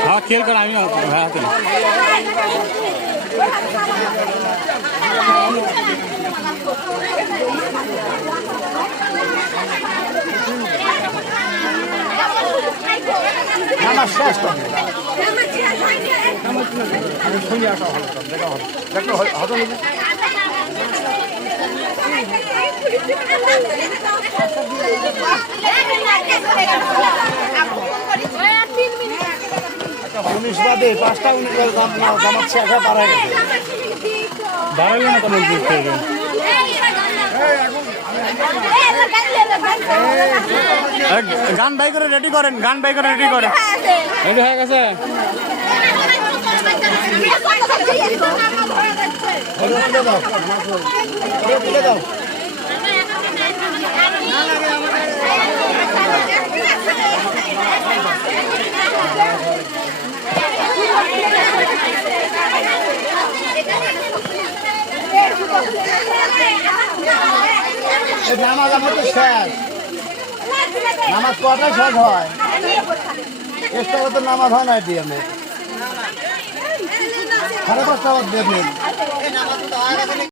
হ্যাঁ খেয়াল করে, আমি হ্যাঁ। আমার শেষ আমি শুনি আসা ভালো দেখা ভালো দেখো হতো উনিশ বাদে পাঁচটা উনিশ বাদে দাম না জামাচ্ছে একা পারা গেছে। না কেমন গান বাই করে রেডি করেন গান বাই করে রেডি করেন। রেডি হয়ে গেছে? দাও। নামাজ আমার তো শেষ। নামাজ কটা শেষ হয়। চেষ্টা তো নামাজ হয় না এটি আমি সাড়ে পাঁচটা